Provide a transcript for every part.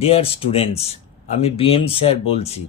Dear students, আমি BM sir বলছি।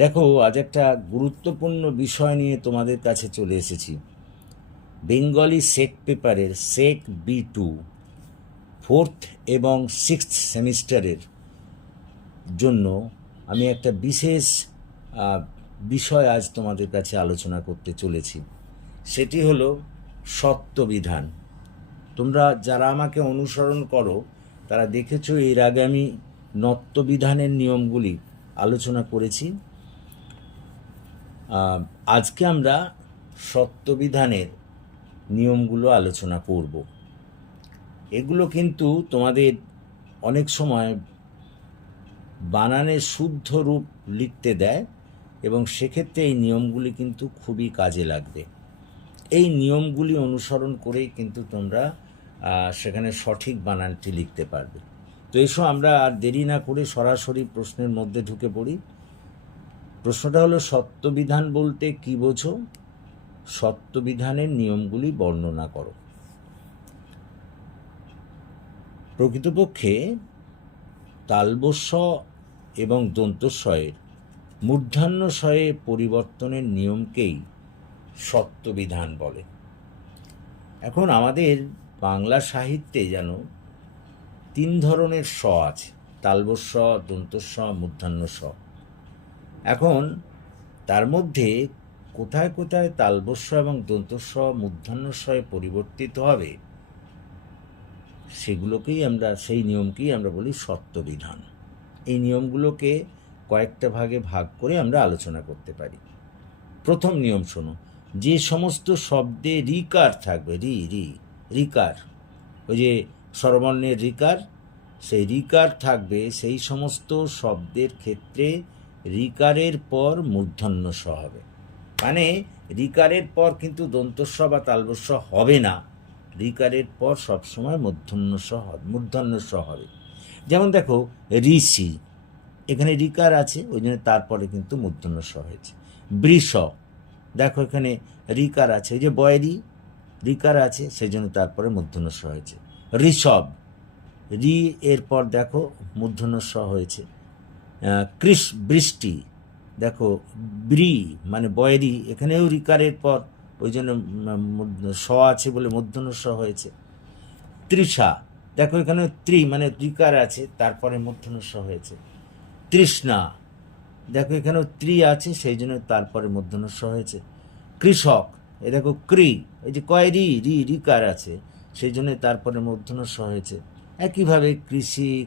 দেখো, আজ একটা গুরুত্বপূর্ণ বিষয় নিয়ে তোমাদের কাছে চলে এসেছি। বেঙ্গলি সেক পেপারের সেক B2 4th এবং 6th সেমিস্টারের জন্য আমি একটা বিশেষ বিষয় আজ তোমাদের কাছে আলোচনা করতে চলেছি। সেটি হলো সত্যবিধান। তোমরা যারা আমাকে অনুসরণ করো তারা দেখেছো এর আগে আমি নত্যবিধানের নিয়মগুলি আলোচনা করেছি। আজকে আমরা সত্যবিধানের নিয়মগুলো আলোচনা করব। এগুলো কিন্তু তোমাদের অনেক সময় বানানের শুদ্ধ রূপ লিখতে দেয় এবং সেক্ষেত্রে এই নিয়মগুলি কিন্তু খুবই কাজে লাগবে। এই নিয়মগুলি অনুসরণ করেই কিন্তু তোমরা সেখানে সঠিক বানানটি লিখতে পারবে। তো এসো আমরা আর দেরি না করে সরাসরি প্রশ্নের মধ্যে ঢুকে পড়ি। প্রশ্নটা হলো, সত্যবিধান বলতে কি বোঝো? সত্যবিধানের নিয়মগুলি বর্ণনা করো। প্রকৃতপক্ষে তালবস্য এবং দন্তস্বয়ের মূর্ধন্যস্বয়ে পরিবর্তনের নিয়মকেই সত্যবিধান বলে। এখন আমাদের বাংলা সাহিত্যে যেন 3 ধরনের স আছে: তালবস্য, দন্তস্ব, মূর্ধন্য স। এখন তার মধ্যে কোথায় কোথায় তালবস্য এবং দন্তস্ব মূর্ধন্যস্বয়ে পরিবর্তিত হবে সেই নিয়মকেই আমরা বলি সত্যবিধান। এই নিয়মগুলোকে কয়েকটা ভাগে ভাগ করে আমরা আলোচনা করতে পারি। প্রথম নিয়ম শোনো, যে সমস্ত শব্দে রিকার থাকবে, রিকার, ওই যে স্বরবর্ণের রিকার, সেই রিকার থাকবে, সেই সমস্ত শব্দের ক্ষেত্রে রিকারের পর মূর্ধন্য স হবে। মানে রিকারের পর কিন্তু দন্তস্ব বা তালবস্য হবে না, রিকারের পর সবসময় মূর্ধন্য স হবে। যেমন দেখো, ঋষি, এখানে রিকার আছে, ওই জন্য তারপরে কিন্তু মূর্ধন্য স হয়েছে। বৃষ, দেখো এখানে রিকার আছে, ওই যে বয়রি রিকার আছে, সেই জন্য তারপরে মূর্ধন্য স হয়েছে। ঋষভ, রি এরপর দেখো মূর্ধন্য স হয়েছে। বৃষ্টি, দেখো ব্রি মানে বয়রি, এখানেও রিকারের পর ওই জন্য স আছে বলে মূর্ধন্য স হয়েছে। তৃষা, দেখো এখানে মানে রিকার আছে, তারপরে মূর্ধন্য স হয়েছে। তৃষ্ণা, দেখো এখানেও আছে, সেই জন্য তারপরে মূর্ধন্য স হয়েছে। কৃষক, এ দেখো এই যে কয়রি রিকার আছে, সেই জন্য তারপরে মূর্ধন্য স হয়েছে। একইভাবে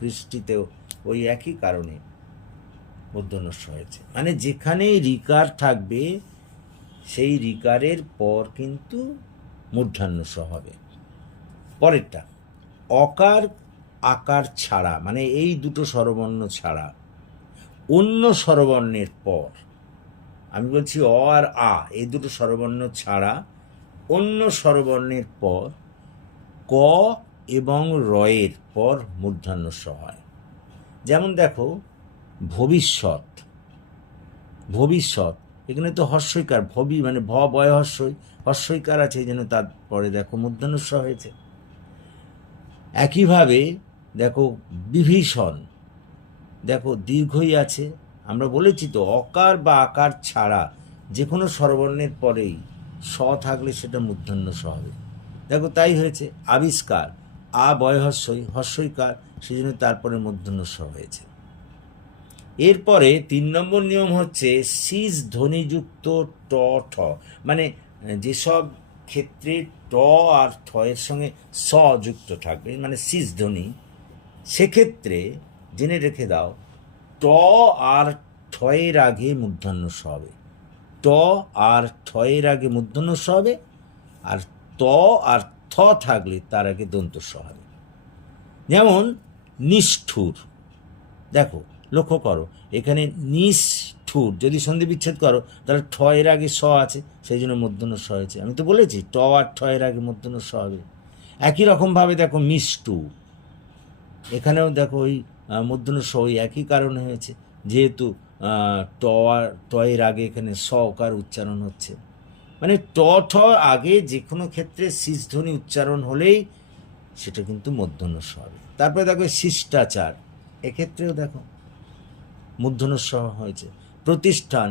কৃষ্টিতেও ওই একই কারণে মূর্ধন্য স হয়েছে। মানে যেখানেই রিকার থাকবে সেই রিকারের পর কিন্তু মূর্ধন্য স হবে। পরেরটা, অকার আকার ছাড়া, মানে এই দুটো স্বরবর্ণ ছাড়া অন্য স্বরবর্ণের পর, আমি বলছি অ আর আ, এই দুটো স্বরবর্ণ ছাড়া অন্য স্বরবর্ণের পর ক এবং রয়ের পর মূর্ধন্য স হয়। যেমন দেখো, ভবিষ্যৎ, এখানে তো হর্ষইকার, মানে বয় হর্ষইকার আছে, এই জন্য তারপরে দেখো মূর্ধন্য স হয়েছে। একইভাবে দেখো বিভীষণ, দেখো দীর্ঘই আছে। আমরা বলেছি তো, অকার বা আকার ছাড়া যে কোনো স্বরবর্ণের পরেই স থাকলে সেটা মূর্ধন্য স হবে। দেখো তাই হয়েছে। আবিষ্কার, আ বয় হর্ষইকার, সেই জন্য তারপরে মূর্ধন্য স হয়েছে। এরপরে 3 নম্বর নিয়ম হচ্ছে সিজ ধ্বনিযুক্ত ট ঠ, মানে যেসব ক্ষেত্রে ট আর ঠ এর সঙ্গে স যুক্ত থাকবে, মানে সিজ ধ্বনি, সেক্ষেত্রে জেনে রেখে দাও ট আর ঠ এর আগে মূর্ধন্য স হবে। ট আর ঠ এর আগে মূর্ধন্য স হবে, আর ত আর থ থাকলে তার আগে দন্ত স হবে। যেমন নিষ্ঠুর, দেখো লক্ষ্য করো, এখানে নিষ্ঠুর যদি সন্ধি বিচ্ছেদ করো তাহলে ঠ এর আগে স আছে, সেই জন্য মূর্ধন্য স হয়েছে। আমি তো বলেছি ট আর ঠ এর আগে মূর্ধন্য স হবে। একই রকমভাবে দেখো মিষ্টু, এখানেও দেখো ওই মূর্ধন্য স ওই একই কারণে হয়েছে, যেহেতু ট এর আগে এখানে স ওকার উচ্চারণ হচ্ছে। মানে ট ঠ আগে যে কোনো ক্ষেত্রে সিজ ধ্বনি উচ্চারণ হলেই সেটা কিন্তু মূর্ধন্য স হবে। তারপরে দেখো শিষ্টাচার, এক্ষেত্রেও দেখো মূর্ধন্য স হয়েছে। প্রতিষ্ঠান,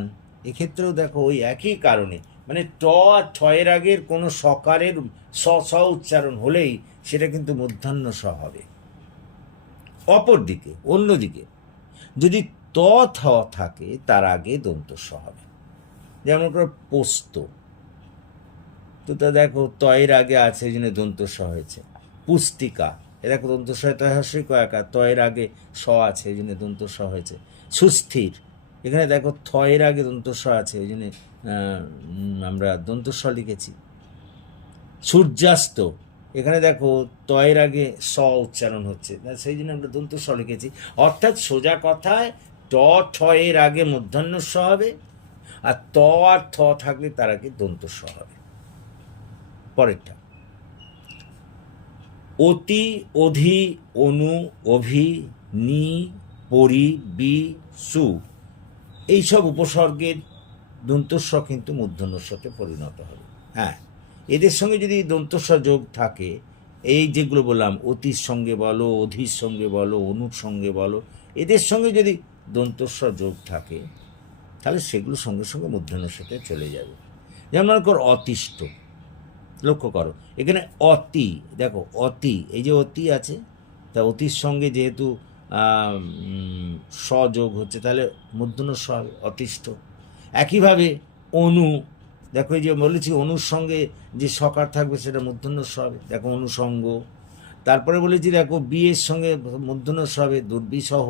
এক্ষেত্রেও দেখো ওই একই কারণে, মানে ট আর ঠয়ের আগের কোনো সকারের স স উচ্চারণ হলেই সেটা কিন্তু মূর্ধন্য স হবে। অপরদিকে অন্যদিকে যদি ত থ থাকে তার আগে দন্ত স হবে। যেমন করে পোস্ত, তো তা দেখো তয়ের আগে আছে এই জন্য দন্ত স হয়েছে। পুস্তিকা, এ দেখো দন্ত স তয় হস্যই কয়াকার, তয়ের আগে স আছে এই জন্য দন্ত স হয়েছে। সুস্থির, এখানে দেখো থয়ের আগে দন্ত স আছে এই জন্য আমরা দন্ত স লিখেছি। সূর্যাস্ত, এখানে দেখো তয়ের আগে স উচ্চারণ হচ্ছে, সেই জন্য আমরা দন্ত স লিখেছি। অর্থাৎ সোজা কথায় ট ঠয়ের আগে মূর্ধন্য স হবে, আর ত আর থ থাকলে তার আগে দন্ত স হবে। পরেরটা অতি, অধি, অনু, অভি, নি, পরি, বি, সু, এইসব উপসর্গের দন্তস্ব কিন্তু মূর্ধন্যস্বতে পরিণত হবে। হ্যাঁ, এদের সঙ্গে যদি দন্তস্ব যোগ থাকে, এই যেগুলো বললাম অতির সঙ্গে বলো, অধির সঙ্গে বলো, অনুর সঙ্গে বলো, এদের সঙ্গে যদি দন্তস্ব যোগ থাকে তাহলে সেগুলো সঙ্গে সঙ্গে মূর্ধন্যস্বতে চলে যাবে। যেমন মনে করো অতিষ্ঠ, লক্ষ্য করো এখানে অতি, দেখো অতি, এই যে অতি আছে, তা অতির সঙ্গে যেহেতু যোগ হচ্ছে তাহলে মূর্ধন্য স হবে, অতিষ্ঠ। একইভাবে অনু, দেখো এই যে বলেছি অনুর সঙ্গে যে সকার থাকবে সেটা মূর্ধন্য স হবে, দেখো অনুসঙ্গ। তারপরে বলেছি দেখো বিয়ের সঙ্গে মূর্ধন্য স হবে, দুর্বিসহ।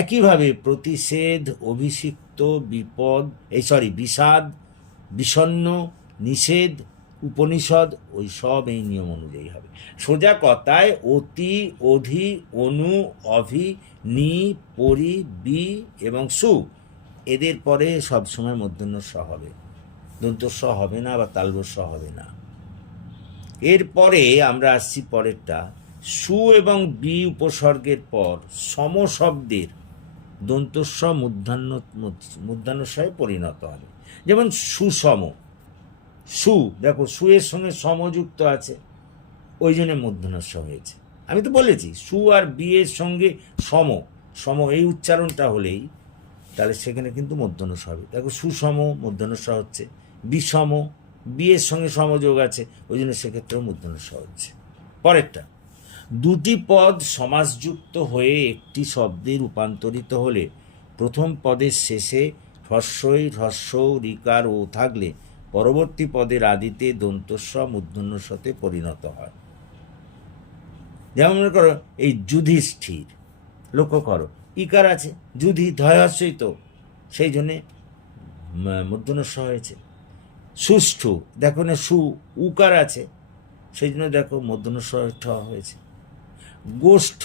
একইভাবে প্রতিষেধ, অভিষিক্ত, বিপদ, বিষাদ, বিষণ্ণ, নিষেধ, উপনিষদ, ওই সব এই নিয়ম অনুযায়ী হবে। সোজা কথায় অতি, অধি, অনু, অভি, নি, পরি, বি এবং সু, এদের পরে সবসময় মূর্ধন্য স হবে, দন্ত স হবে না বা তালব স হবে না। এরপরে আমরা আসছি পরেরটা, সু এবং বি উপসর্গের পর সমশব্দের দন্তস্ব মূর্ধন্য স্বয়ে পরিণত হবে। যেমন সুষম, সু, দেখো সুয়ের সঙ্গে সমযুক্ত আছে ওই জন্য মূর্ধন্য স হয়েছে। আমি তো বলেছি সু আর বি এর সঙ্গে সম, সম এই উচ্চারণটা হলেই তাহলে সেখানে কিন্তু মূর্ধন্য স হবে। দেখো সুষম মূর্ধন্য স হচ্ছে, বিষম বি এর সঙ্গে সমযোগ আছে ওই জন্য সেক্ষেত্রেও মূর্ধন্য স হচ্ছে। পরেরটা, দুটি পদ সমাসযুক্ত হয়ে একটি শব্দে রূপান্তরিত হলে প্রথম পদের শেষে হ্রস্বই, হ্রস্ব, ঋকার ও থাকলে পরবর্তী পদের আদিতে দন্তস্ব মূর্ধন্য সতে পরিণত হয়। যেমন মনে করো এই যুধিষ্ঠির, লক্ষ্য করো ইকার আছে, যুধি ধয়স্বই তো, সেই জন্যে মূর্ধন্য স হয়েছে। সুষ্ঠু, দেখো না সু উকার আছে, সেই জন্য দেখো মূর্ধন্য স হয়েছে। গোষ্ঠ,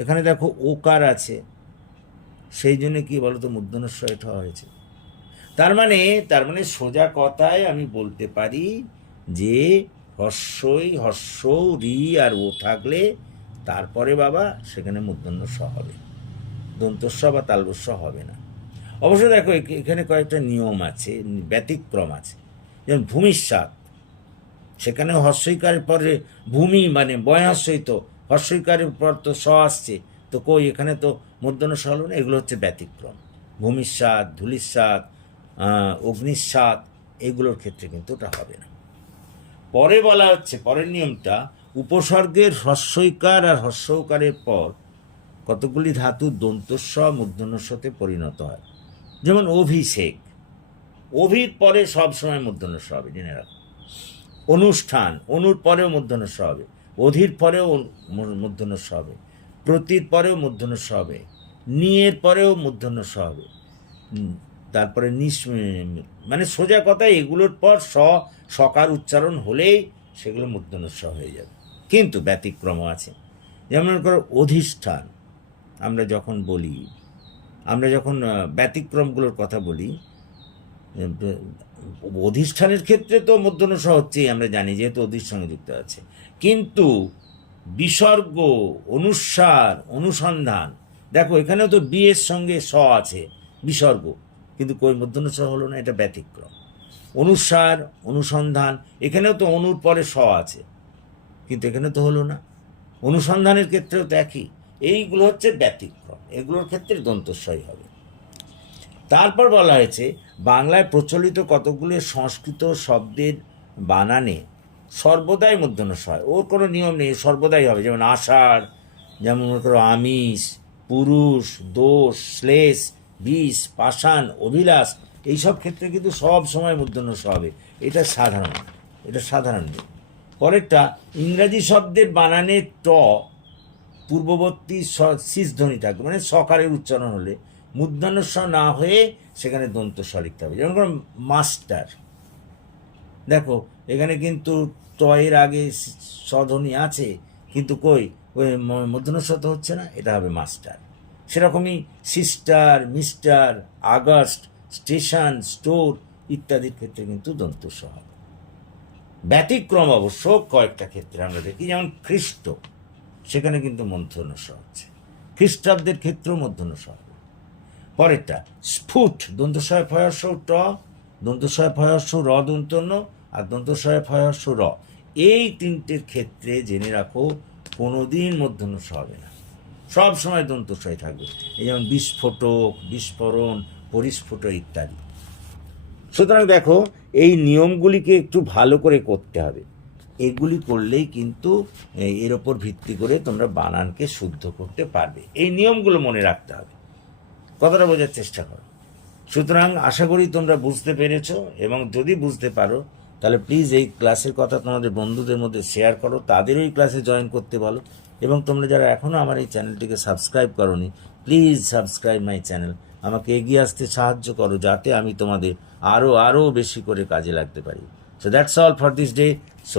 এখানে দেখো ওকার আছে, সেই জন্য কি বলতো মূর্ধন্য স হয়েছে। তার মানে সোজা কথায় আমি বলতে পারি যে হর্ষই, হর্ষ, রি আর ও থাকলে তারপরে বাবা সেখানে মূর্ধন্য স হবে, দন্তস্ব বা তালবস্ব হবে না। অবশ্য দেখো এখানে কয়েকটা নিয়ম আছে, ব্যতিক্রম আছে। যেমন ভূমিস্বাদ, সেখানে হর্ষইকারের পরে ভূমি মানে বয়হস্যই, তো হর্ষইকারের পর তো স আসছে, তো কই এখানে তো মূর্ধন্য স হলো না, এগুলো হচ্ছে ব্যতিক্রম। ভূমিস্বাদ, ধূলিস্বাদ, অগ্নিস্বাদ, এগুলোর ক্ষেত্রে কিন্তু ওটা হবে না। পরে বলা হচ্ছে, পরের নিয়মটা, উপসর্গের হ্রস্বইকার আর হর্ষৌকারের পর কতগুলি ধাতু দন্তস্ব মূর্ধন্য সতে পরিণত হয়। যেমন অভিষেক, অভির পরে সবসময় মূর্ধন্য স হবে, জেনে রাখো। অনুষ্ঠান, অনুর পরেও মূর্ধন্য স হবে, অধির পরেও মূর্ধন্য স হবে, প্রতির পরেও মূর্ধন্য স হবে, নিয়ের পরেও মূর্ধন্য স হবে। তারপরে মানে সোজা কথায় এগুলোর পর সকার উচ্চারণ হলেই সেগুলো মূর্ধন্য স হয়ে যাবে। কিন্তু ব্যতিক্রম আছে। যেমন করো অধিষ্ঠান, আমরা যখন ব্যতিক্রমগুলোর কথা বলি, অধিষ্ঠানের ক্ষেত্রে তো মূর্ধন্য স হচ্ছেই, আমরা জানি যেহেতু অধির সঙ্গে যুক্ত আছে। কিন্তু বিসর্গ, অনুস্বার, অনুসন্ধান, দেখো এখানেও তো বি এর সঙ্গে স আছে, বিসর্গ, কিন্তু কই মূর্ধন্য স হলো না, এটা ব্যতিক্রম। অনুস্বার, অনুসন্ধান, এখানেও তো অনুর পরে স আছে, কিন্তু এখানে তো হলো না। অনুসন্ধানের ক্ষেত্রেও তো একই, এইগুলো হচ্ছে ব্যতিক্রম, এগুলোর ক্ষেত্রে দন্তস্বই হবে। তারপর বলা হয়েছে বাংলায় প্রচলিত কতগুলি সংস্কৃত শব্দের বানানে সর্বদাই মূর্ধন্য ষ হয়, ওর কোনো নিয়ম নেই, সর্বদাই হবে। যেমন আষাঢ়, যেমন মনে করো আমিষ, পুরুষ, দোষ, শ্লেষ, বিষ, পাষাণ, অভিলাষ, এইসব ক্ষেত্রে কিন্তু সব সময় মূর্ধন্য ষ হবে। এটা সাধারণ, এটা সাধারণ নিয়ম। পরেরটা, ইংরাজি শব্দের বানানে ট পূর্ববর্তী শীষ ধ্বনি থাকবে, মানে সকারের উচ্চারণ হলে মূর্ধন্য ষ না হয়ে সেখানে দন্ত স লিখতে হবে। যেমন মাস্টার, দেখো এখানে কিন্তু ট এর আগে স্বধ্বনি আছে, কিন্তু কই ওই মূর্ধন্য স তো হচ্ছে না, এটা হবে মাস্টার। সেরকমই sister, mister, August, station, store ইত্যাদির ক্ষেত্রে কিন্তু দন্ত স হবে। ব্যতিক্রম অবশ্য কয়েকটা ক্ষেত্রে আমরা দেখি, যেমন খ্রিস্ট, সেখানে কিন্তু মূর্ধন্য স হচ্ছে, খ্রিস্টাব্দের ক্ষেত্রেও মূর্ধন্য স হবে। পরেরটা স্ফুট, দন্তস্বয় ফয়স্য ট, দন্তস্বয় ফয়স্য র দন্তন্য, আর দন্তস্বয় ফয়স্য র, এই তিনটের ক্ষেত্রে জেনে রাখো কোনোদিন মূর্ধন্য স হবে না, সব সময় দন্তস্বয় থাকবে। এই যেমন বিস্ফোটক, বিস্ফোরণ, পরিস্ফুট ইত্যাদি। সুতরাং দেখো এই নিয়মগুলিকে একটু ভালো করে করতে হবে, এগুলি করলেই কিন্তু এর ওপর ভিত্তি করে তোমরা বানানকে শুদ্ধ করতে পারবে। এই নিয়মগুলো মনে রাখতে হবে, কথাটা বোঝার চেষ্টা করো। সুতরাং আশা করি তোমরা বুঝতে পেরেছো, এবং যদি বুঝতে পারো তাহলে প্লিজ এই ক্লাসের কথা তোমাদের বন্ধুদের মধ্যে শেয়ার করো, তাদেরও এই ক্লাসে জয়েন করতে বলো। এবং তোমরা যারা এখনও আমার এই চ্যানেলটিকে সাবস্ক্রাইব করোনি, প্লিজ সাবস্ক্রাইব মাই চ্যানেল, আমাকে এগিয়ে আসতে সাহায্য করো, যাতে আমি তোমাদের আরও বেশি করে কাজে লাগতে পারি। So that's all for this day. So